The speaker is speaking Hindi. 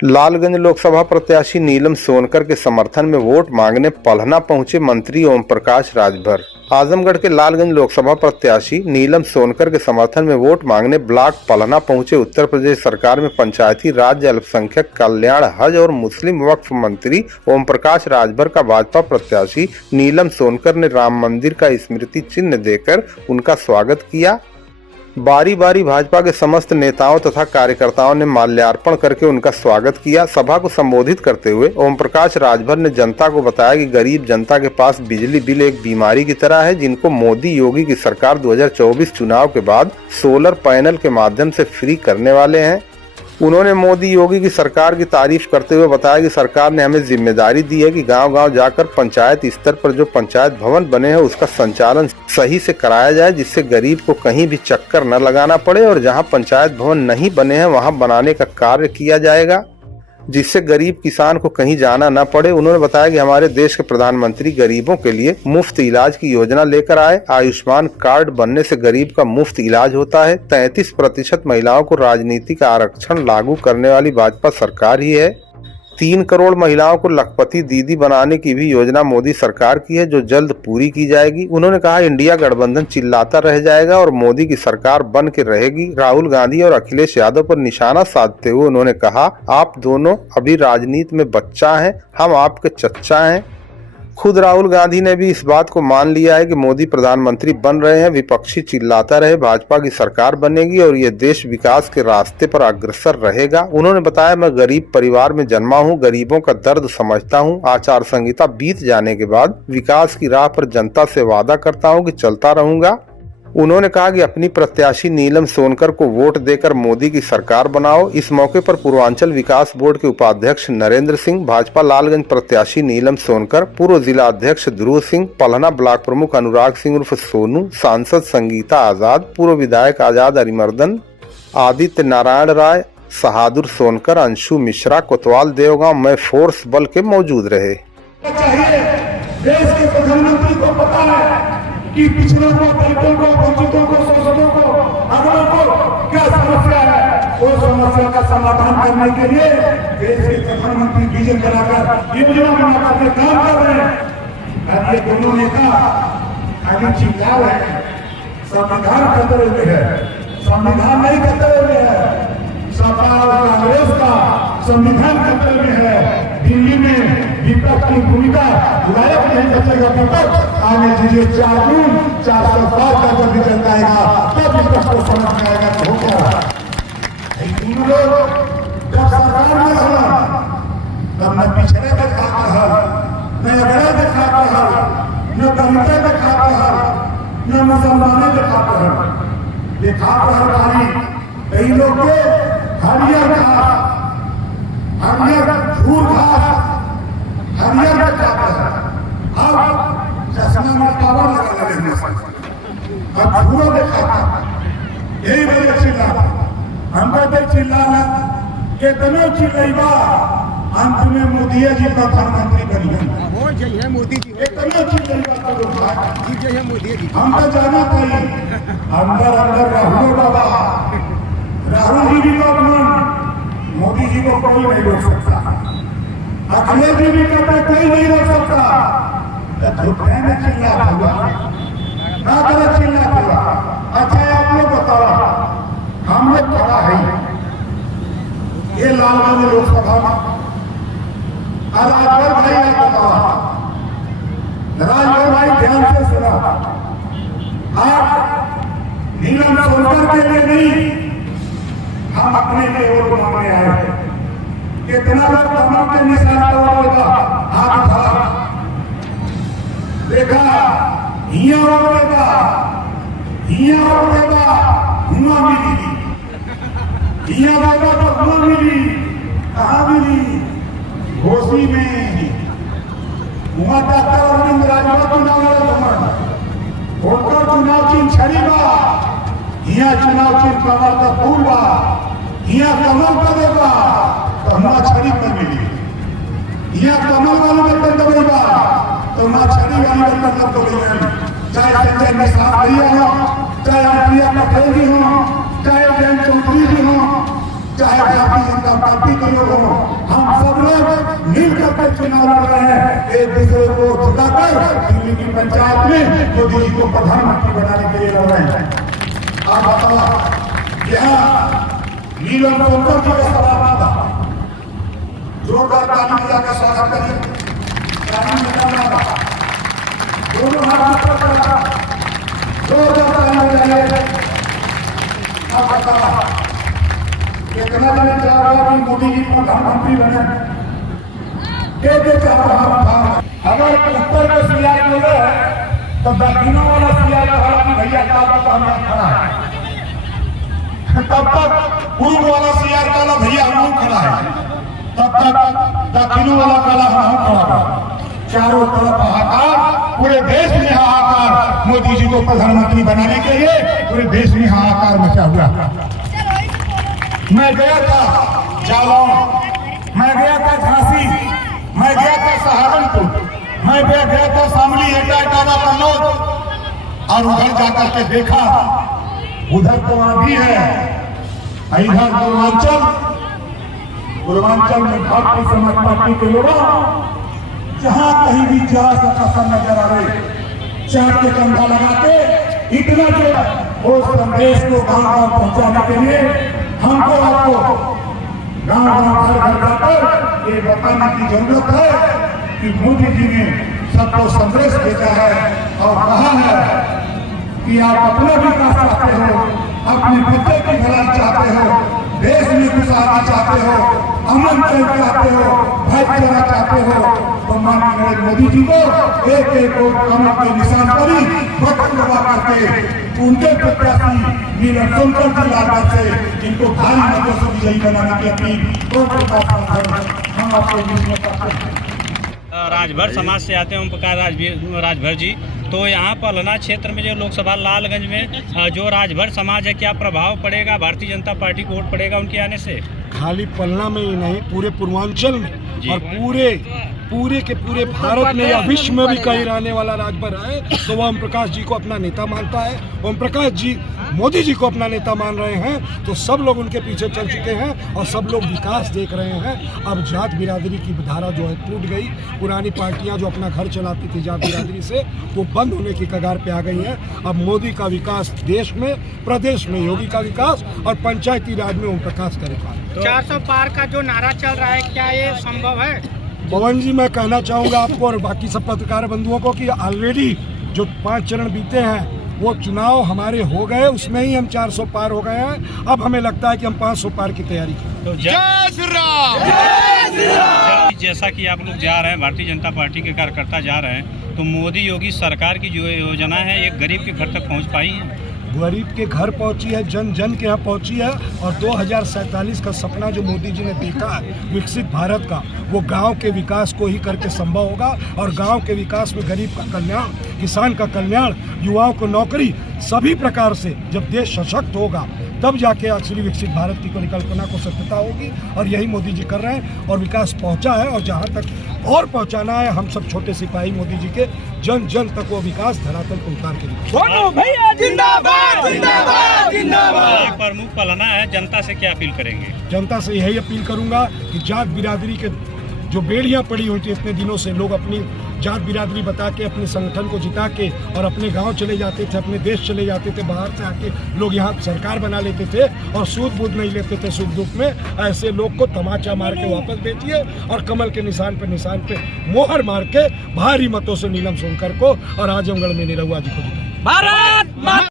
लालगंज लोकसभा प्रत्याशी नीलम सोनकर के समर्थन में वोट मांगने पलहना पहुंचे मंत्री ओम प्रकाश राजभर। आजमगढ़ के लालगंज लोकसभा प्रत्याशी नीलम सोनकर के समर्थन में वोट मांगने ब्लॉक पलहना पहुंचे उत्तर प्रदेश सरकार में पंचायती राज, अल्पसंख्यक कल्याण, हज और मुस्लिम वक्फ मंत्री ओम प्रकाश राजभर का भाजपा प्रत्याशी नीलम सोनकर ने राम मंदिर का स्मृति चिन्ह देकर उनका स्वागत किया। बारी बारी भाजपा के समस्त नेताओं तथा कार्यकर्ताओं ने माल्यार्पण करके उनका स्वागत किया। सभा को संबोधित करते हुए ओम प्रकाश राजभर ने जनता को बताया कि गरीब जनता के पास बिजली बिल एक बीमारी की तरह है, जिनको मोदी योगी की सरकार 2024 चुनाव के बाद सोलर पैनल के माध्यम से फ्री करने वाले हैं। उन्होंने मोदी योगी की सरकार की तारीफ करते हुए बताया कि सरकार ने हमें जिम्मेदारी दी है कि गांव-गांव जाकर पंचायत स्तर पर जो पंचायत भवन बने हैं उसका संचालन सही से कराया जाए, जिससे गरीब को कहीं भी चक्कर न लगाना पड़े, और जहां पंचायत भवन नहीं बने हैं वहां बनाने का कार्य किया जाएगा, जिससे गरीब किसान को कहीं जाना न पड़े। उन्होंने बताया कि हमारे देश के प्रधानमंत्री गरीबों के लिए मुफ्त इलाज की योजना लेकर आए। आयुष्मान कार्ड बनने से गरीब का मुफ्त इलाज होता है। 33% महिलाओं को राजनीति का आरक्षण लागू करने वाली भाजपा सरकार ही है। 3 करोड़ महिलाओं को लखपति दीदी बनाने की भी योजना मोदी सरकार की है, जो जल्द पूरी की जाएगी। उन्होंने कहा इंडिया गठबंधन चिल्लाता रह जाएगा और मोदी की सरकार बन के रहेगी। राहुल गांधी और अखिलेश यादव पर निशाना साधते हुए उन्होंने कहा, आप दोनों अभी राजनीति में बच्चा हैं, हम आपके चच्चा हैं। खुद राहुल गांधी ने भी इस बात को मान लिया है कि मोदी प्रधानमंत्री बन रहे हैं। विपक्षी चिल्लाता रहे, भाजपा की सरकार बनेगी और ये देश विकास के रास्ते पर अग्रसर रहेगा। उन्होंने बताया, मैं गरीब परिवार में जन्मा हूं, गरीबों का दर्द समझता हूं। आचार संहिता बीत जाने के बाद विकास की राह पर जनता से वादा करता हूं कि चलता रहूंगा। उन्होंने कहा कि अपनी प्रत्याशी नीलम सोनकर को वोट देकर मोदी की सरकार बनाओ। इस मौके पर पूर्वांचल विकास बोर्ड के उपाध्यक्ष नरेंद्र सिंह, भाजपा लालगंज प्रत्याशी नीलम सोनकर, पूर्व जिला अध्यक्ष ध्रुव सिंह, पलहना ब्लॉक प्रमुख अनुराग सिंह उर्फ सोनू, सांसद संगीता आजाद, पूर्व विधायक आजाद अरिमर्दन, आदित्य नारायण राय, बहादुर सोनकर, अंशु मिश्रा, कोतवाल देवगांव में फोर्स बल के मौजूद रहे। देश के प्रधानमंत्री को पता है कि पिछड़ों को, दलितों को, वंचितों को, शोषितों को, अगड़ों को क्या समस्या है, उस समस्या का समाधान करने के लिए देश के प्रधानमंत्री विजन बनाकर योजना बनाकर के काम कर रहे हैं। ये दोनों नेता खाली चिल्ला रहे हैं, संविधान खतरे में है, संविधान नहीं खतरे में है, सपा और कांग्रेस का संविधान खतरे में है। दिल्ली में विपक्ष की भूमिका लायक नहीं बचेगा विपक्ष। आने दीजिए 4 जून 400 का जब रिजल्ट आएगा तब विपक्ष को समझ में आएगा तो हो क्या रहा। जब सरकार में रहा तब न पिछड़े में खाता है, न अगड़े में खाता है, न दलित में खाता है, न मुसलमाने में खाता है। ये खाता है खाली कई लोग के हरियर घास, हरियर झूर घास, हरियर में खाता है। अब चश्मा में पावर लगा लेने से अब झूरों में खाता है। यही वजह चिल्ला हम कहते चिल्लाना कितने चिल्लाइबा, अंत में मोदी जी प्रधानमंत्री बनिए। मोदी जी इतना चिल्लाइबा तो मोदी जी हम तो जाना चाहिए। अंदर अंदर राहुल बाबा, राहुल जी भी लोग मोदी जी को कोई नहीं रोक सकता, अखिलेश जी भी कहता है कोई नहीं रोक सकता। धुपने में चिल्ला हुआ ना तरह चिल्ला हुआ। अच्छा आप लोग बताओ, हम लोग खड़ा है ये लालगंज लोकसभा में, राजभर भाई आप बताओ, राजभर भाई ध्यान से सुना, आप नीलम सोनकर के लिए नहीं, हम अपने लिए वोट मांगने आए हैं। कितना लोग कमर के निशान पर होगा हाथ उठा देखा, हिया होगा, हिया होगा, हुआ मिली, हिया होगा तो हुआ मिली, कहाँ मिली? घोसी में हुआ डॉक्टर अरविंद राजभर चुनाव लड़ा, होकर चुनाव चिन्ह छड़ीबा, हिया चुनाव चिन्ह कमल का फूल बा, हिया कमल का देगा तो हमारा छड़ी पर मिली, हिया कमल वाले बर्तन दबेगा तो हमारा छड़ी वाली बर्तन तो मिलेगी। चाहे संजय निषाद भैया हो, चाहे प्रिया पटेल जी हो, चाहे जयंत चौधरी जी हो, चाहे भारतीय जनता पार्टी के लोग हों, हम सब लोग मिलकर के चुनाव लड़ रहे हैं, एक दूसरे को जिताकर दिल्ली की पंचायत में मोदी जी को प्रधानमंत्री बनाने के लिए लड़ रहे हैं। आप बताओ, यहाँ नीलम सोनकर जी का सवाल था, जोरदार ताली बजा के स्वागत करिए। ताली बजाना, दोनों हाथ ऊपर करा, जोरदार ताली बजाइए। आप बताओ, कितना दिन चाह रहा कि मोदी जी प्रधानमंत्री बने, चाह रहा था। अगर उत्तर का सीआर बोले तो दक्षिणों वाला सीआर कहा कि भैया का हमें खड़ा है, तब तक पूर्व वाला सीआर काला भैया हम खड़ा है, तब तक दक्षिणों वाला काला हम खड़ा है। चारों तरफ हाहाकार, पूरे देश में हाहाकार, मोदी जी को प्रधानमंत्री बनाने के लिए पूरे देश में हाहाकार मचा हुआ। मैं गया था जालौन, मैं गया था झांसी, मैं गया था सहारनपुर, मैं गया था शामली, एटा, इटावा, कन्नौज, और उधर जाकर के देखा, उधर तो भी है, इधर पूर्वांचल में भारतीय समाज पार्टी के लोग जहां कहीं भी जरा सा कसर नजर आ रहे, चार के कंधा लगा के इतना जो उस संदेश को गांव-गांव पहुंचाने के लिए हमको आपको गांव-गांव घर-घर जाकर ये बताने की जरूरत है कि मोदी जी ने सबको संदेश भेजा है और कहा है कि आप अपना विकास चाहते हो, अपने बच्चे की भलाई चाहते हो, देश में खुशहाली चाहते हो, अमन चैन चाहते हो, भाईचारा चाहते हो, तो माननीय नरेंद्र मोदी जी को एक एक कमल के निशान पर ही वोट लगा करके उनके प्रत्याशी नीलम सोनकर जी लालगंज से जिनको भारी मतों से विजयी बनाने की अपील हम आपको बीच में करते हैं। राजभर समाज से आते हैं ओम प्रकाश राजभर जी, तो यहाँ पलना क्षेत्र में जो लोकसभा लालगंज में जो राजभर समाज है, क्या प्रभाव पड़ेगा, भारतीय जनता पार्टी को वोट पड़ेगा उनके आने से? खाली पलना में ही नहीं, पूरे पूर्वांचल में और पूरे के पूरे भारत में या विश्व में भी कहीं रहने वाला राजभर है तो वह ओम प्रकाश जी को अपना नेता मानता है। ओम प्रकाश जी मोदी जी को अपना नेता मान रहे हैं तो सब लोग उनके पीछे चल चुके हैं और सब लोग विकास देख रहे हैं। अब जात बिरादरी की धारा जो है टूट गई, पुरानी पार्टियां जो अपना घर चलाती थी जात बिरादरी से, वो बंद होने की कगार पे आ गई हैं। अब मोदी का विकास देश में, प्रदेश में योगी का विकास और पंचायती राज में ओम प्रकाश करेगा। 400 पार का जो नारा चल रहा है, क्या ये संभव है? पवन जी, मैं कहना चाहूँगा आपको और बाकी सब पत्रकार बंधुओं को कि ऑलरेडी जो 5 चरण बीते हैं वो चुनाव हमारे हो गए, उसमें ही हम 400 पार हो गए हैं। अब हमें लगता है कि हम 500 पार की तैयारी करें। तो जैसा कि आप लोग जा रहे हैं, भारतीय जनता पार्टी के कार्यकर्ता जा रहे हैं, तो मोदी योगी सरकार की जो योजना है एक गरीब के घर तक पहुँच पाई है? गरीब के घर पहुंची है, जन जन के यहाँ पहुंची है। और 2047 का सपना जो मोदी जी ने देखा है विकसित भारत का, वो गांव के विकास को ही करके संभव होगा। और गांव के विकास में गरीब का कल्याण, किसान का कल्याण, युवाओं को नौकरी, सभी प्रकार से जब देश सशक्त होगा तब जाके असली विकसित भारत की परिकल्पना को सत्यता होगी। और यही मोदी जी कर रहे हैं और विकास पहुंचा है और जहां तक और पहुंचाना है, हम सब छोटे सिपाही मोदी जी के जन जन तक वो विकास धरातल को उतार के एक प्रमुख पलना है, जनता से क्या अपील करेंगे? जनता से यही अपील करूंगा कि जात बिरादरी के जो बेड़ियां पड़ी हुई थी इतने दिनों से, लोग अपनी जात बिरादरी बता के अपने संगठन को जिता के और अपने गांव चले जाते थे, अपने देश चले जाते थे, बाहर से आके लोग यहाँ सरकार बना लेते थे और सूद बूद नहीं लेते थे सुख दुख में। ऐसे लोग को तमाचा मार के वापस भेजिए और कमल के निशान पे मोहर मार के भारी मतों से नीलम सोनकर को और आजमगढ़ में निरहुआ जी को जिताइए।